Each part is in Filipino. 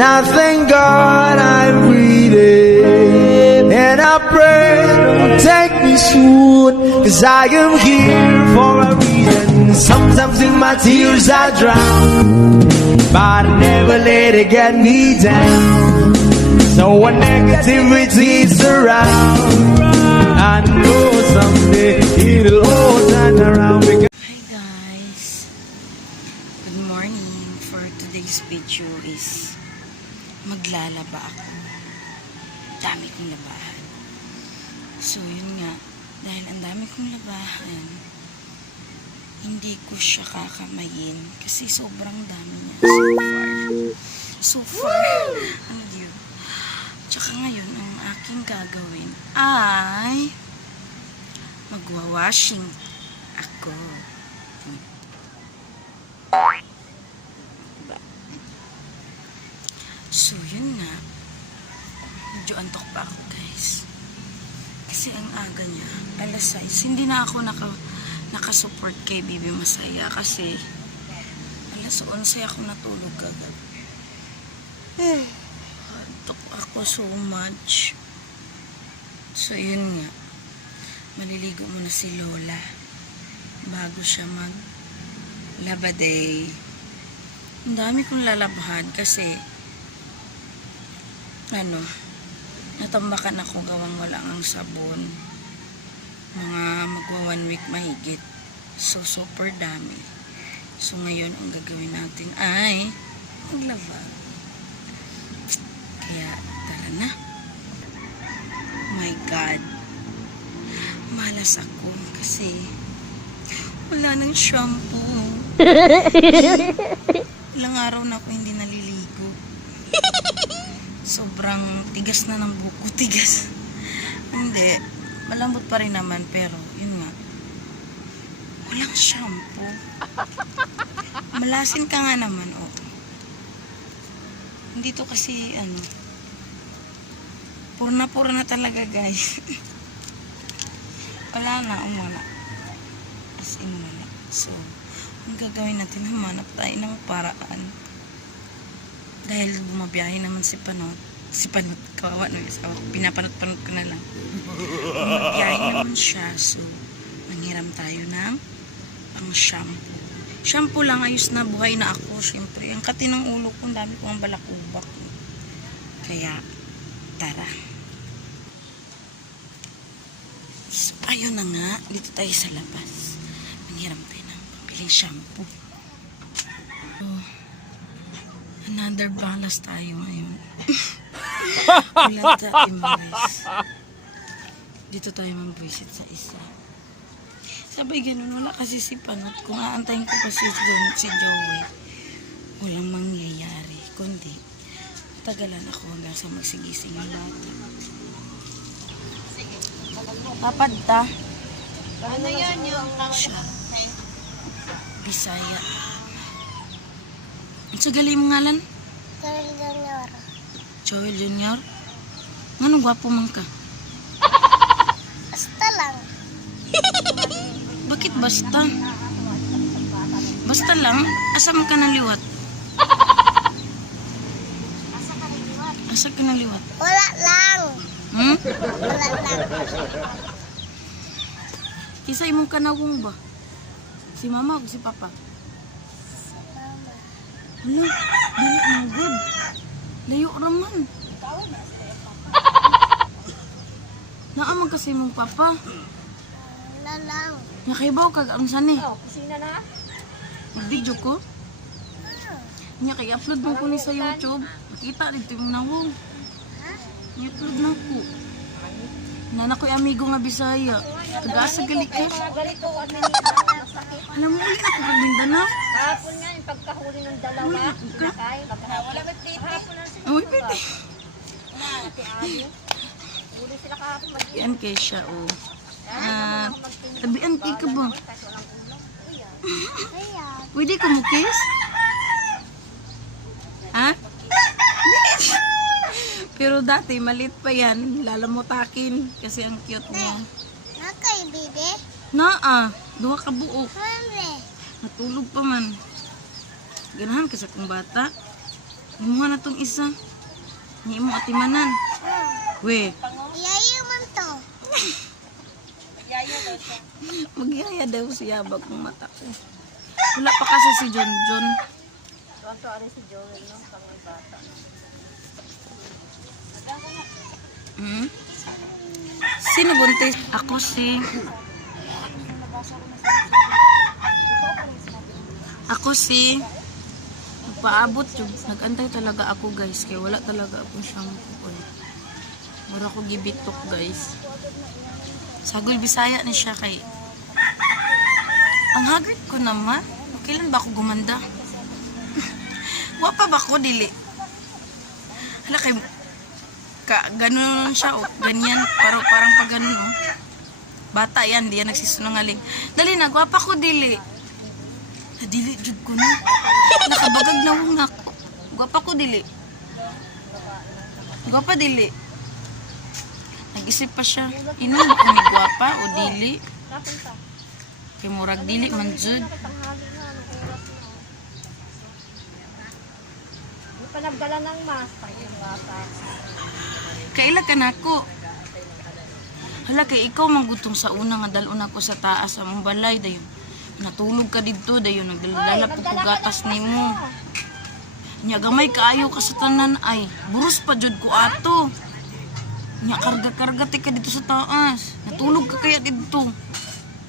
And I thank God I'm breathing. And I pray don't take me soon, 'cause I am here for a reason. Sometimes in my tears I drown, but I never let it get me down. So when negativity is around, I know someday it'll all turn around. Hi guys! Good morning. For today's video is maglalaba ako. Dami kong labahan. So yun nga, dahil ang dami kong labahan, hindi ko siya kakamayin kasi sobrang dami niya so far ano yun. Tsaka ngayon ang aking gagawin ay magwa-washing ako. Diba? So yun nga, medyo antok pa ako guys kasi ang aga niya alas 6. Hindi na ako nakasupport kay Bibi Masaya kasi alas 11 ako natulog agad. Antok ako so much. So yun nga, maliligo muna si Lola bago siya mag laba day. Ang dami kong lalabahan kasi natambakan ako gawang wala ang sabon. Mga magwa 1 week mahigit. So super dami. So ngayon ang gagawin natin ay maglaba. Kaya tara na. Oh my God, malas ako kasi wala nang shampoo. Ilang araw na ako hindi naliligo. Sobrang tigas na ng buko. Tigas. Hindi. Malambot pa rin naman pero yun nga. Walang shampoo. Malasin ka nga naman. Oh. Hindi to kasi pura na talaga guys. Wala na. Wala. As in wala. So, ang gagawin natin, hamanap tayo ng paraan. Dahil bumabiyahe naman si Panot, kawawa no, pinapanot-panot ko na lang. Bumabiyahe naman siya, so manghiram tayo ng pang shampoo. Shampoo lang, ayos na, buhay na ako. Siyempre, ang kati ng ulo ko, ang dami ko ang balakubak. Kaya, tara. So, ayun na nga, dito tayo sa labas. Manghiram tayo ng pambiling shampoo. Another balas tayo ngayon. Ulat sa Imares. Dito tayo mag-visit sa isa. Sabay ganun, wala kasi si Panot. Kung aantayin ko pa si Joey, walang mangyayari. Kundi, tagalan ako hanggang sa magsigising yung bata. Papad ta. Ano yan yung Siya. Bisaya. Sa gali mo ngalan? Joel Junior. Joel Junior? Ngano gwapo man ka? Basta lang. Bakit basta? Basta lang? Asam ka na liwat? Asa ka na liwat? Wala lang. Hmm? Wala lang. Kisa imong kanawong ba? Si mama o si papa? Hala, dili mo good. Layo raman. Naaman kasi mong papa. Wala lang. Nakaibaw kag ang sani. Kusina na? Mag-video ko. Nya kay upload mo ko ni sa YouTube. Makita dito yung nawong. I-upload na ko. Nana ko'y amigo nga Bisaya. Taga-asa gali ka. Alam mo, ulit ako kag Mindanao. Hapon nga yung pagkahuli ng dalawa. Sinakay. Wala may titi. Uy, pwede. Huli sila kahapon. Yan kay siya, oh. Tabian kay ka ba? Pwede ka mo kiss? Ha? Pero dati, malit pa yan. Lalamutakin. Kasi ang cute niya. Nakay, bide? Duha ka buok. Mami. Natulog pa man. Ganahan kasi kong bata. Imuha na tong isa. Ni imo atimanan. We. Iyayo man to. Magyaya daw siya bagong mata ko. Wala pa kasi si John John. Ito ari si Joel no, pangal bata. Hmm? Sino buntis? Ako si nagpaabot yun. Nagantay talaga ako guys. Kaya wala talaga akong shampoo. Wala ko gibitok guys. Sagol Bisaya ni siya kay. Ang haggard ko naman. Kailan ba ako gumanda? Wapa ba ko dili? Hala kay ganun siya o ganyan. Parang pag ganun o. Bata yan, di yan nagsisunungaling. Dali na, gwapa ko dili. Dili, jud ko na. Nakabagag na akong ako. Gwapa ko dili. Gwapa dili. Nag-isip pa siya. Inom ba kami gwapa o dili? Kay murag dili man jud. Di pa nagdala ng mask. Pangil bata. Kaila ka na ako. Hala, kay ikaw manggutong sa una nga dalon ako sa taas sa mong balay dayon. Natulog ka dito dayon nagdala po gatas nimo. Nya gamay kaayo ka sa tanan ay buros pa jud ko ato. Nya karga-karga ti ka dito sa taas. Natulog ka kaya dito.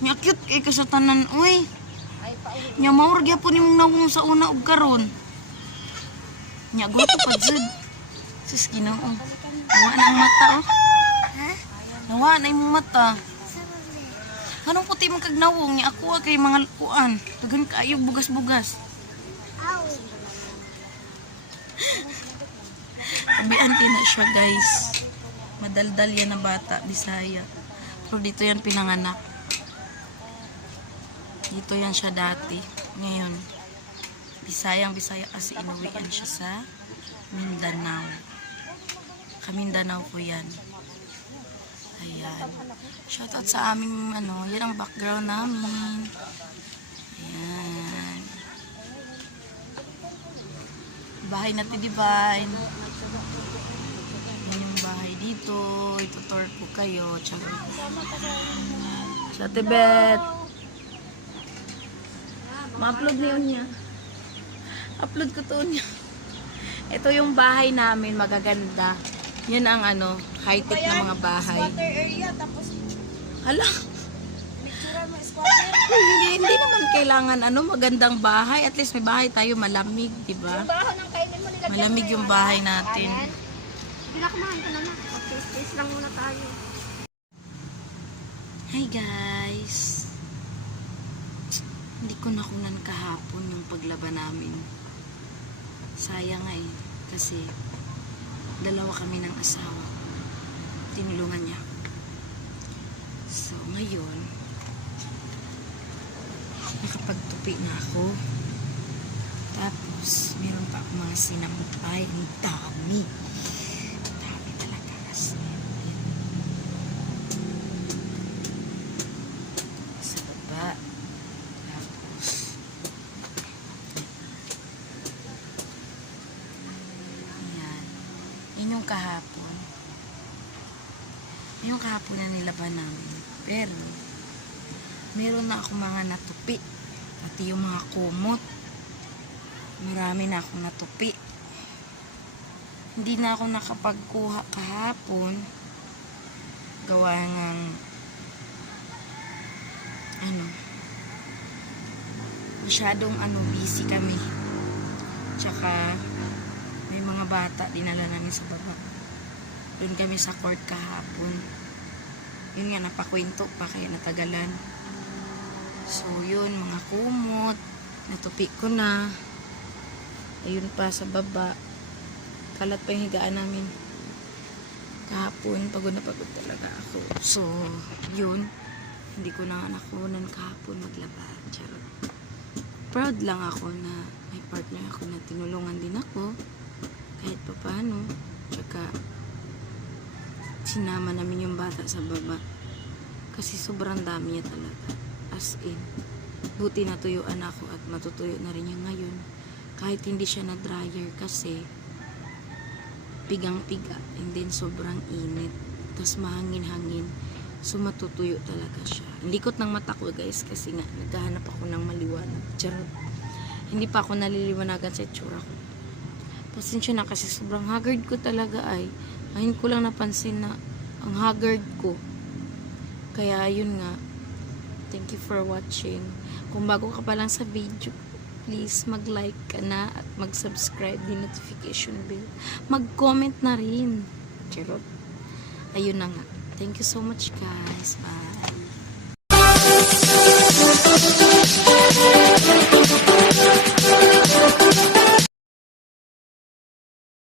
Nya cute kay ka sa tanan oy. Nya maur gyapon nimong nawong sa una ug karon. Nya gusto pa jud. Sus Ginoo. Nawa na ang mata oh. Nawa na imong mata. Anong puti mong kagnawong niya ako kay mga kuan. Dagan kaayo bugas-bugas. Kabian na siya guys. Madaldal yan na bata, Bisaya. Pero dito yan pinanganak. Dito yan siya dati. Ngayon, Bisaya kasi inuwian siya sa Mindanao. Kamindanao ko yan. Ayan. Shoutout sa aming yan ang background namin. Ayan. Bahay natin Divine. Yan yung bahay dito. Itutour ko kayo. Sa Tibet. Ma-upload niyo niya. Upload ko to niya. Ito yung bahay namin. Magaganda. Yan ang high-tech na mga bahay. Squatter area tapos Hala. picture mo squatter. Hindi naman kailangan magandang bahay. At least may bahay tayo malamig, di ba? Baho ng kainin mo nila. Malamig yung bahay natin. Hindi na kumain ka na na. Mag-taste lang muna tayo. Hi guys. Hindi ko nakunan kahapon yung paglaban namin. Sayang kasi dalawa kami ng asawa. Tinulungan niya. So, ngayon, nakapagtupi na ako. Tapos, meron pa ako mga sinampay. Ang dami. Dami talaga kasi. Ayan. Sa baba. Tapos, ayan. Yun yung kahapon. Yung kahapon na nilaban namin. Pero, meron na akong mga natupi. Pati yung mga kumot. Marami na akong natupi. Hindi na ako nakapagkuha kahapon. Gawa ng masyadong busy kami. Tsaka, may mga bata dinala namin sa baba. Doon kami sa court kahapon. Yun nga, napakwento pa kaya natagalan. So, yun, mga kumot. Natupi ko na. Ayun pa sa baba. Kalat pa yung higaan namin. Kahapon, pagod na pagod talaga ako. So, yun. Hindi ko na nakunan kahapon maglaba. Charot. Proud lang ako na may partner ako na tinulungan din ako. Kahit pa paano. Tsaka, sinama namin yung bata sa baba. Kasi sobrang dami niya talaga. As in, buti natuyuan ako at matutuyo na rin niya ngayon. Kahit hindi siya na dryer kasi pigang-piga, and then sobrang init, tapos mahangin-hangin, so matutuyo talaga siya. Ang likot ng mata ko guys, kasi nga naghahanap ako ng maliwanag. Charot. Hindi pa ako naliliwanagan sa itsura ko. Pasensya na kasi sobrang haggard ko talaga ay. Ngayon ko lang napansin na ang haggard ko. Kaya yun nga. Thank you for watching. Kung bago ka pa lang sa video, please mag-like ka na at mag-subscribe, din notification bell. Mag-comment na rin. Charot. Ayun na nga. Thank you so much guys. Bye.